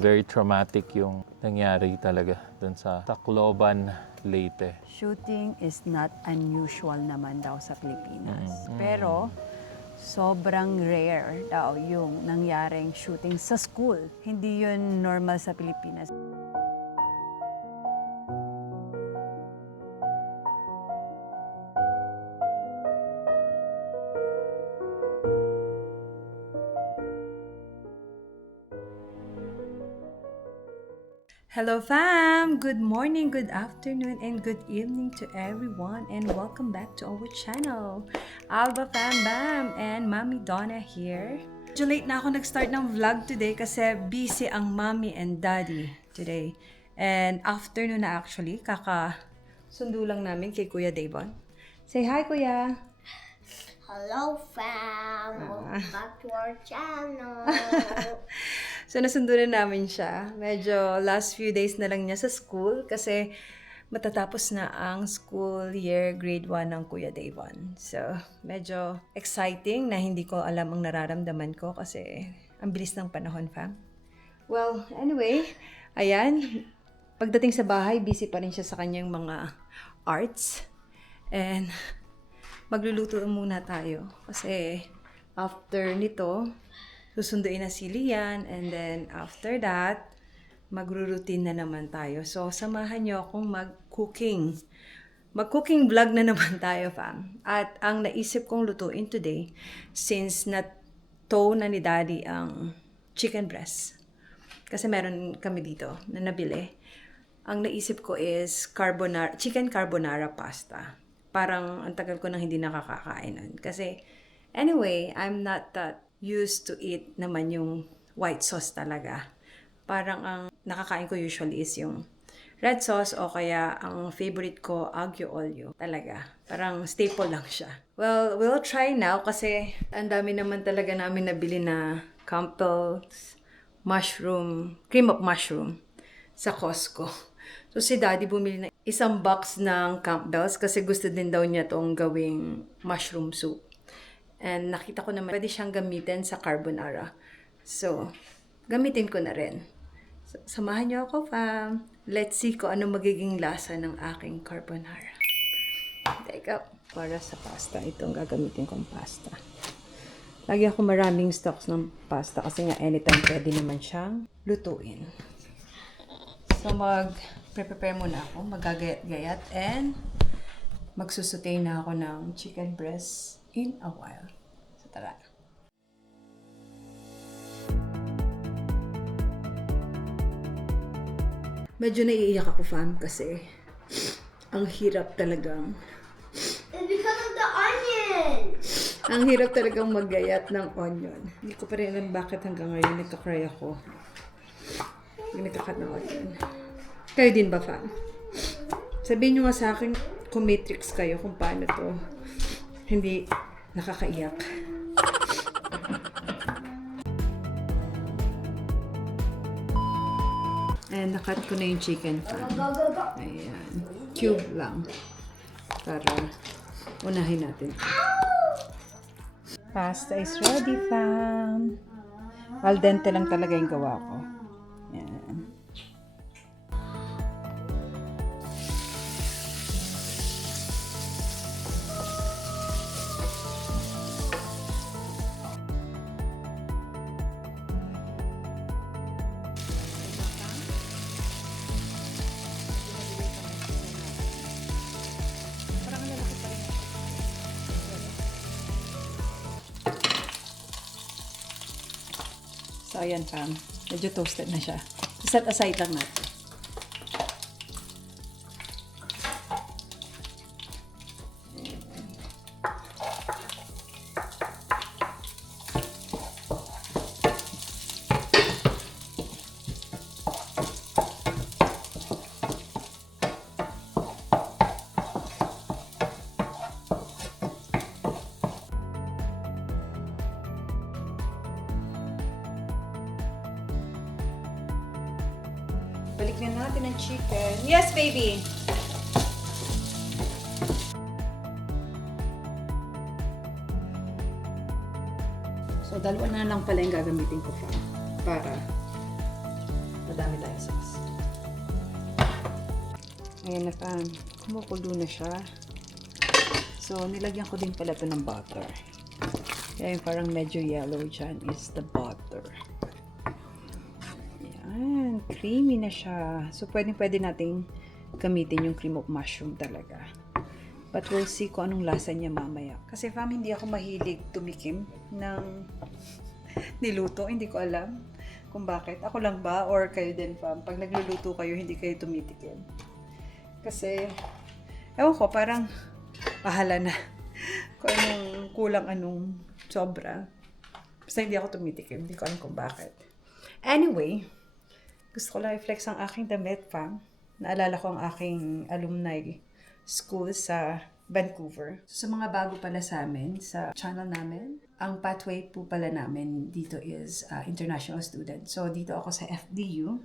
Very traumatic yung nangyari talaga dun sa Tacloban, Leyte. Shooting is not unusual naman daw sa Pilipinas. Pero sobrang rare daw yung nangyaring shooting sa school. Hindi yun normal sa Pilipinas. Hello fam! Good morning, good afternoon, and good evening to everyone, and welcome back to our channel. Alba Fam Bam and Mommy Donna here. Medyo late na ako nag-start ng vlog today kasi busy ang mommy and daddy today. And afternoon na actually, kaka-sundo lang namin kay Kuya Davon. Say hi, Kuya! Hello fam! Welcome back to our channel! So, nasundo na namin siya. Medyo last few days na lang niya sa school kasi matatapos na ang school year grade 1 ng Kuya Davon. So, medyo exciting na hindi ko alam ang nararamdaman ko kasi ang bilis ng panahon, fam. Well, anyway, ayan. Pagdating sa bahay, busy pa rin siya sa kanyang mga arts. And magluluto muna tayo kasi after nito, susunduin na si Lian, and then after that, magro-routine na naman tayo. So, samahan niyo akong mag-cooking. Mag-cooking vlog na naman tayo, fam. At ang naisip kong lutuin today, since na-tow na ni Daddy ang chicken breast, kasi meron kami dito na nabili, ang naisip ko is chicken carbonara pasta. Parang ang tagal ko nang hindi nakakakain nun. Kasi, anyway, I'm not that used to eat naman yung white sauce talaga. Parang ang nakakain ko usually is yung red sauce o kaya ang favorite ko, aglio olio. Talaga. Parang staple lang siya. Well, we'll try now kasi ang dami naman talaga namin nabili na Campbell's cream of mushroom sa Costco. So si Daddy bumili ng isang box ng Campbell's kasi gusto din daw niya tong gawing mushroom soup. And nakita ko naman, pwede siyang gamitin sa carbonara. So, gamitin ko na rin. So, samahan niyo ako, fam. Let's see kung ano magiging lasa ng aking carbonara. Teka, para sa pasta, itong gagamitin kong pasta. Lagi ako maraming stocks ng pasta kasi nga anytime pwede naman siyang lutuin. So, mag-prepare muna ako. Magagayat-gayat and magsusutay na ako ng chicken breast in a while. So, tara. Medyo naiiyak ako, fam, kasi ang hirap talagang It's because of the onion! ang hirap talagang maggayat ng onion. Hindi ko pa rin alam bakit hanggang ngayon nagka-cry ako. Hindi nagkakat ng onion. Kayo din ba, fam? Sabihin nyo nga sa akin kung may tricks kayo kung paano to hindi nakakaiyak. And nakat ko na yung chicken, fam. Ayan. Cube lang. Para unahin natin. Pasta is ready, fam. Al dente lang talaga yung gawa ko. Ayan. So, ayan, fam. Medyo toasted na siya. Set aside lang natin. Balik na natin ang chicken. Yes, baby! So, dalawa na lang pala yung gagamitin ko para madami tayong sauce. Ayan na fam, kumukulo na siya. So, nilagyan ko din pala ito ng butter. Kaya yung parang medyo yellow dyan is the butter. Ayan, creamy na siya. So, pwede nating gamitin yung cream of mushroom talaga. But we'll see kung anong lasa niya mamaya. Kasi fam, hindi ako mahilig tumikim ng niluto. Hindi ko alam kung bakit. Ako lang ba? Or kayo din fam? Pag nagluluto kayo, hindi kayo tumitikim. Kasi, ewan ko, parang bahala na. Kung anong kulang, anong sobra. Basta hindi ako tumitikim. Hindi ko alam kung bakit. Anyway, gusto ko lang i-flex ang aking damit, fam. Naalala ko ang aking alumni school sa Vancouver. So, sa mga bago pala sa amin, sa channel namin, ang pathway po pala namin dito is international student. So, dito ako sa FDU,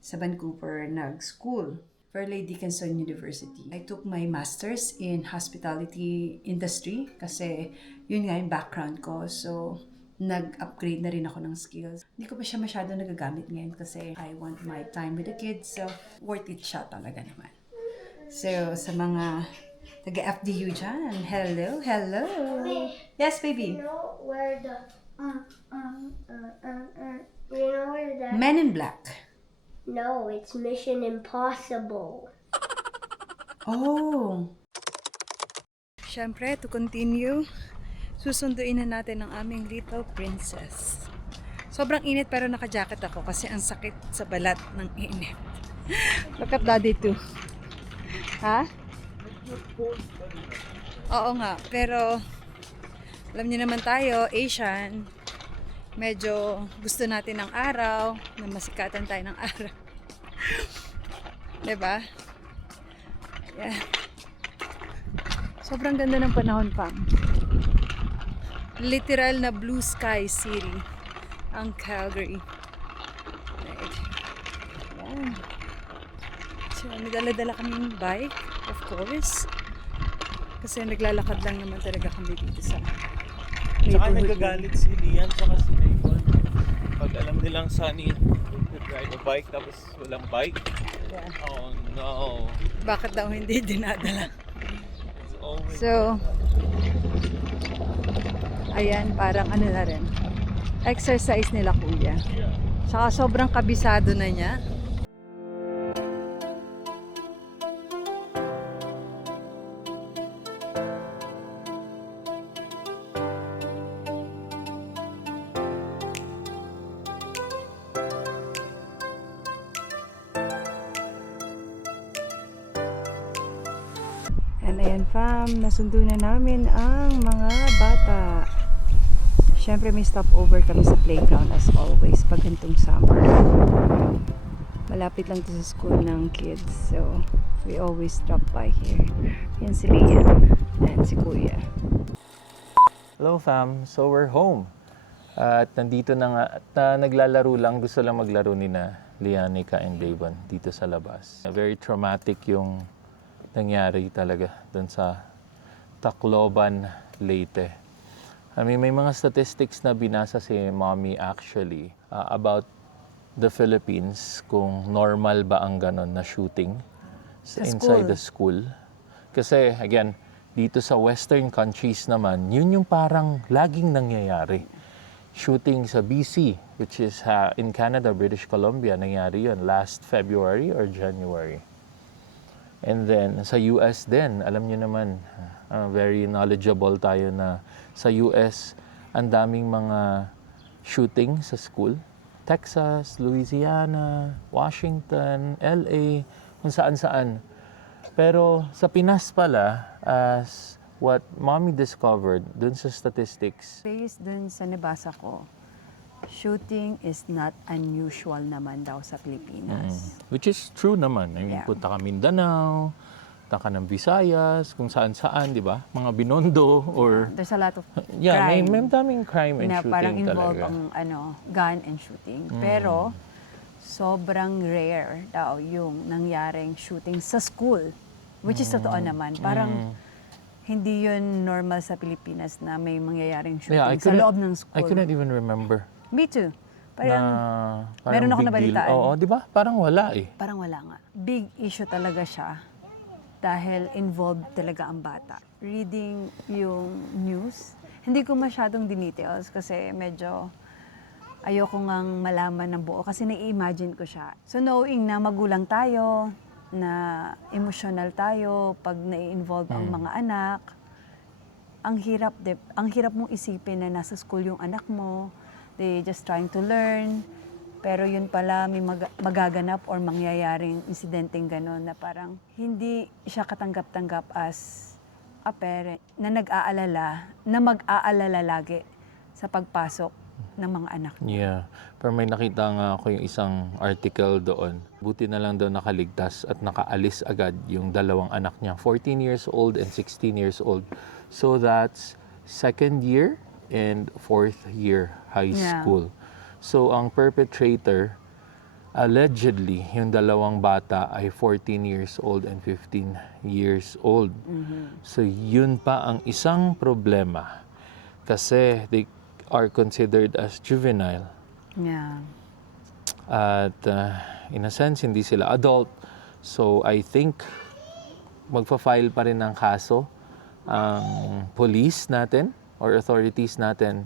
sa Vancouver, nag-school. Fairleigh Dickinson University. I took my master's in hospitality industry kasi yun nga yung background ko. So, nag-upgrade na rin ako ng skills. Hindi ko pa siya masyado nagagamit ngayon kasi I want my time with the kids. So, worth it siya talaga naman. So, sa mga taga-FDU dyan, hello, hello. Yes, baby. You know where the you know where the Men in Black. No, it's Mission Impossible. Oh. Siyempre, to continue, susunduin na natin ang aming little princess. Sobrang init pero naka-jacket ako kasi ang sakit sa balat ng init. Look at daddy too. Ha? Oo nga, pero alam niyo naman tayo, Asian, medyo gusto natin ng araw, na masikatan tayo ng araw. Diba? Yeah. Sobrang ganda ng panahon, Pam. Literal na blue sky city ang Calgary. Right. Yan. So, nagdala-dala kaming bike, of course. Kasi naglalakad lang naman talaga kami dito sa Tsaka neighborhood. nagagalit si Lian tsaka si Nicole. Pag alam nilang Sunny to ride a bike tapos walang bike. Yeah. Oh no. Bakit daw hindi dinadala? It's always So, ayan, parang ano na rin. Exercise nila kuya. Tsaka sobrang kabisado na niya. And ayan fam, nasundo na namin ang mga bata. Siyempre may stopover kami sa playground as always pag ganitong summer. Malapit lang to sa school ng kids, so we always drop by here. Yan si Lian and si Kuya. Hello fam, so we're home. At nandito na nga, at naglalaro lang, gusto lang maglaro ni na Lianica and Davon dito sa labas. Very traumatic yung nangyari talaga doon sa Tacloban, Leyte. I mean, may mga statistics na binasa si Mommy actually about the Philippines, kung normal ba ang ganon na shooting inside school. the school. Kasi again, dito sa western countries naman, yun yung parang laging nangyayari. Shooting sa BC, which is in Canada, British Columbia, nangyari yun last February or January. And then sa US din, alam niyo naman, very knowledgeable tayo na sa US, ang daming mga shooting sa school. Texas, Louisiana, Washington, LA, kung saan-saan. Pero sa Pinas pala, as what Mommy discovered dun sa statistics, Based dun sa nabasa ko, shooting is not unusual naman daw sa Pilipinas. which is true naman. I mean, Yeah. punta ka Mindanao, punta ka ng Visayas, kung saan-saan, di ba? Mga Binondo or... There's a lot of Yeah, crime may daming crime and na shooting parang involved talaga. ang gun and shooting. Pero sobrang rare daw yung nangyaring shooting sa school. Which is totoo naman. Parang hindi yun normal sa Pilipinas na may mangyayaring shooting sa loob ng school. I couldn't even remember. Me too. parang meron ako big deal. nabalitaan. Oo, di ba? Parang wala eh. Parang wala nga. Big issue talaga siya dahil involved talaga ang bata. Reading yung news, hindi ko masyadong dinetails kasi medyo ayoko ngang malaman ng buo kasi nai-imagine ko siya. So knowing na magulang tayo, na emotional tayo pag nai-involve ang mga anak, ang hirap mong isipin na nasa school yung anak mo, they just trying to learn, pero yun pala may magaganap or mangyayaring insidenteng gano'n na parang hindi siya katanggap-tanggap as a parent na mag-aalala lagi sa pagpasok ng mga anak niya. Yeah. Pero may nakita nga ako yung isang article doon. Buti na lang daw nakaligtas at nakaalis agad yung dalawang anak niya. 14 years old and 16 years old. So that's second year and fourth year high Yeah. school. So ang perpetrator, allegedly, yung dalawang bata ay 14 years old and 15 years old. So yun pa ang isang problema. Kasi they are considered as juvenile. Yeah. At in a sense, hindi sila adult. So I think magpa-file pa rin ng kaso ang police natin or authorities natin.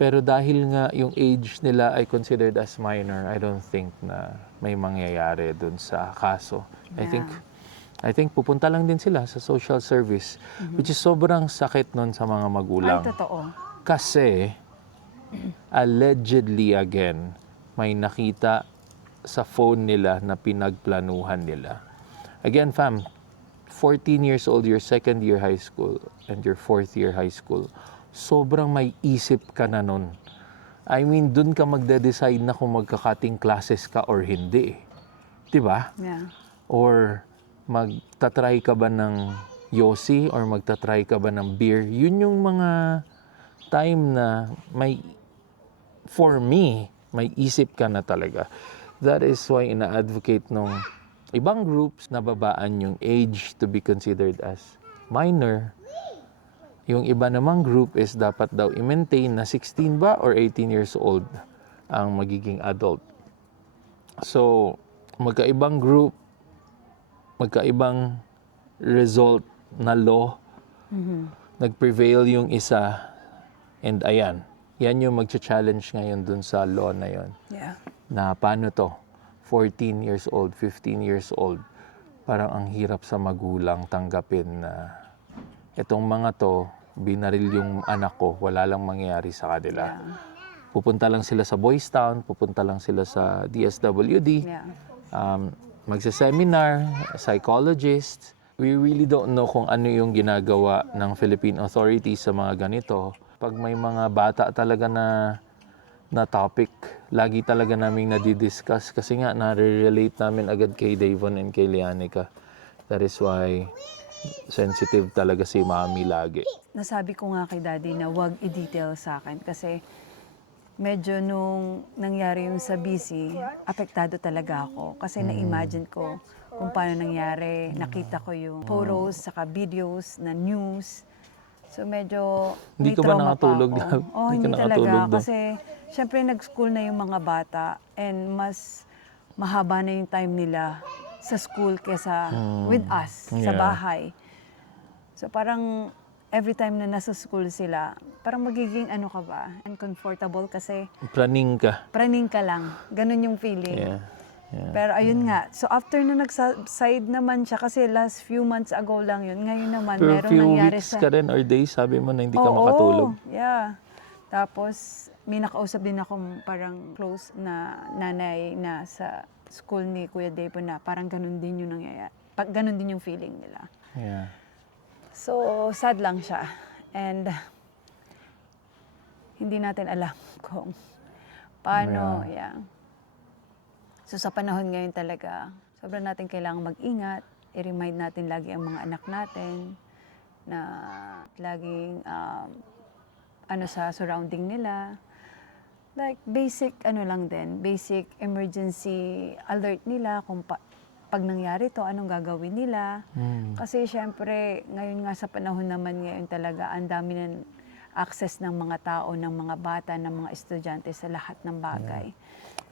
Pero dahil nga yung age nila ay considered as minor, I don't think na may mangyayari dun sa kaso. Yeah. I think pupunta lang din sila sa social service, which is sobrang sakit nun sa mga magulang. Ay, totoo. Kasi, allegedly again, may nakita sa phone nila na pinagplanuhan nila. Again, fam, 14 years old, your second year high school, and your fourth year high school, sobrang may isip ka na nun. I mean, dun ka magde-decide na kung magkakating classes ka or hindi. Diba? Yeah. Or magtatry ka ba ng yosi or magtatry ka ba ng beer? Yun yung mga time na for me, may isip ka na talaga. That is why ina-advocate nung ibang groups na babaan yung age to be considered as minor. Yung iba namang group is dapat daw i-maintain na 16 ba or 18 years old ang magiging adult. So, magkaibang group, magkaibang result na law. Nag-prevail yung isa, and ayan, yan yung magcha-challenge ngayon dun sa law na yon. Yeah. Na paano to? 14 years old, 15 years old. Parang ang hirap sa magulang tanggapin na itong mga to, binaril yung anak ko, wala lang mangyayari sa kanila. Yeah. Pupunta lang sila sa Boys Town, pupunta lang sila sa DSWD. Yeah. Magsa-seminar, psychologist. We really don't know kung ano yung ginagawa ng Philippine authorities sa mga ganito. Pag may mga bata talaga na topic, lagi talaga naming nadidiscuss kasi nga nare-relate namin agad kay Davon and kay Leanica. That is why sensitive talaga si Mami lagi. Nasabi ko nga kay Daddy na wag i-detail sa akin kasi medyo nung nangyari yung sa BC, apektado talaga ako. Kasi na-imagine ko kung paano nangyari. Nakita ko yung photos, saka videos, na news. So medyo Hindi may ka ba trauma nakatulog pa na? ako. Oh, Hindi hindi ka talaga. nakatulog doon? Kasi syempre nag-school na yung mga bata and mas mahaba na yung time nila sa school kesa with us, sa Yeah. bahay. So parang every time na nasa school sila, parang magiging ano ka ba, uncomfortable kasi Planing ka. praning ka lang. Ganun yung feeling. Yeah. Yeah. Pero ayun nga, so after na nag-side naman siya, kasi last few months ago lang yun, ngayon naman Pero merong few nangyari weeks sa... ka rin or days, sabi mo na hindi ka Oo, makatulog. yeah. Tapos may nakausap din akong parang close na nanay na sa school ni Kuya Dave na parang ganun din yung nangyayari. Ganun din yung feeling nila. Yeah. So, sad lang siya. And hindi natin alam kung paano, yeah. So, sa panahon ngayon talaga, sobrang natin kailangang mag-ingat. I-remind natin lagi ang mga anak natin na laging sa surrounding nila. Like, basic lang din, basic emergency alert nila kung pag nangyari to, anong gagawin nila. Kasi syempre, ngayon nga sa panahon naman ngayon talaga, ang dami access ng mga tao, ng mga bata, ng mga estudyante sa lahat ng bagay.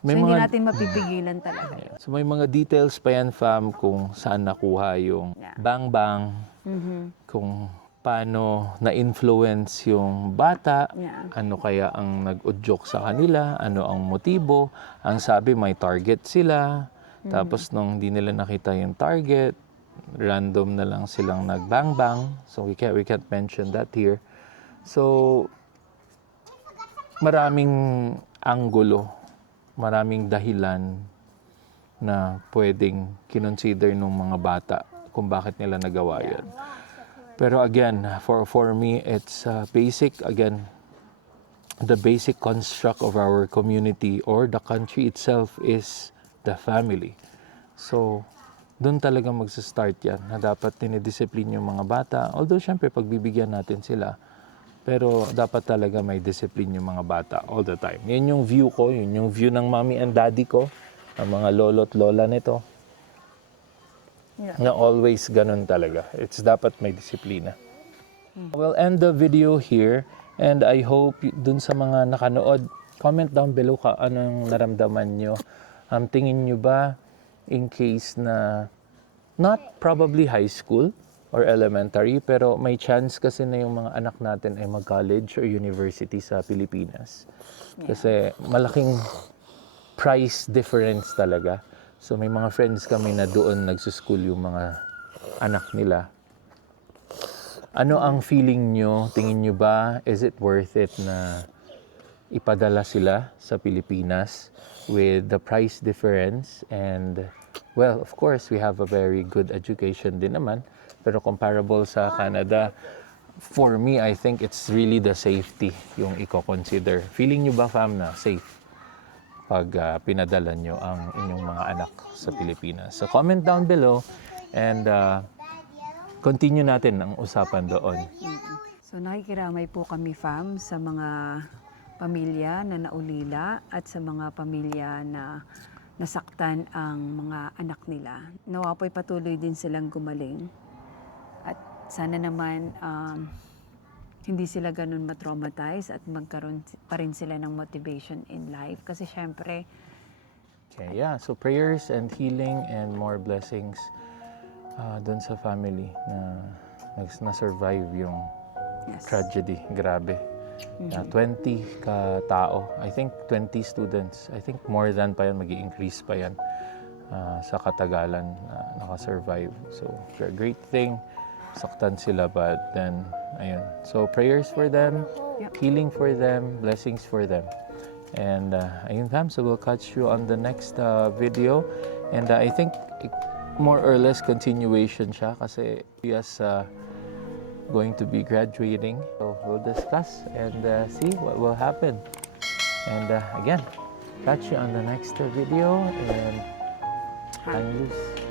May so, hindi mga- natin mapipigilan talaga. So may mga details pa yan, fam, kung saan nakuha yung Yeah. bang-bang, kung paano na-influence yung bata, Yeah. ano kaya ang nag-udyok sa kanila, ano ang motibo. Ang sabi, may target sila. Tapos nung hindi nila nakita yung target, random na lang silang nag-bang-bang. So we can't mention that here. So maraming anggulo, maraming dahilan na pwedeng kinonsider ng mga bata kung bakit nila nagawa yun. Pero again, for me, it's basic, again, the basic construct of our community or the country itself is the family. So, doon talaga magsa-start yan, na dapat dinidisiplin yung mga bata. Although, syempre, pagbibigyan natin sila, pero dapat talaga may discipline yung mga bata all the time. Yan yung view ko, yun yung view ng mommy and daddy ko, ang mga lolo't lola nito. Yeah. Na always ganun talaga. It's dapat may disiplina. We'll end the video here and I hope dun sa mga nakanood, comment down below ka anong naramdaman nyo. Tingin nyo ba in case na not probably high school or elementary, pero may chance kasi na yung mga anak natin ay mag-college or university sa Pilipinas. Kasi malaking price difference talaga. So may mga friends kami na doon nagsuschool yung mga anak nila. Ano ang feeling nyo? Tingin nyo ba, is it worth it na ipadala sila sa Pilipinas with the price difference? And well, of course, we have a very good education din naman. Pero comparable sa Canada, for me, I think it's really the safety yung i-consider. Feeling nyo ba, fam, na safe pag pinadala nyo ang inyong mga anak sa Pilipinas? So comment down below and continue natin ang usapan doon. So nakikiramay po kami, fam, sa mga pamilya na naulila at sa mga pamilya na nasaktan ang mga anak nila. Nawa po'y patuloy din silang gumaling. At sana naman hindi sila ganun matraumatize at magkaroon pa rin sila ng motivation in life. Kasi syempre, Okay, yeah. So prayers and healing and more blessings doon sa family na survive yung yes. tragedy. Grabe. 20 ka-tao. I think 20 students. I think more than pa yan. Mag-i-increase pa yan sa katagalan na nakasurvive. So, great thing. Saktan sila, but then, ayun. So, prayers for them, healing for them, blessings for them. And, ayun, fam. So, we'll catch you on the next video. And I think, more or less, continuation siya kasi we as going to be graduating. So, we'll discuss and see what will happen. And, again, catch you on the next video. And, hang loose.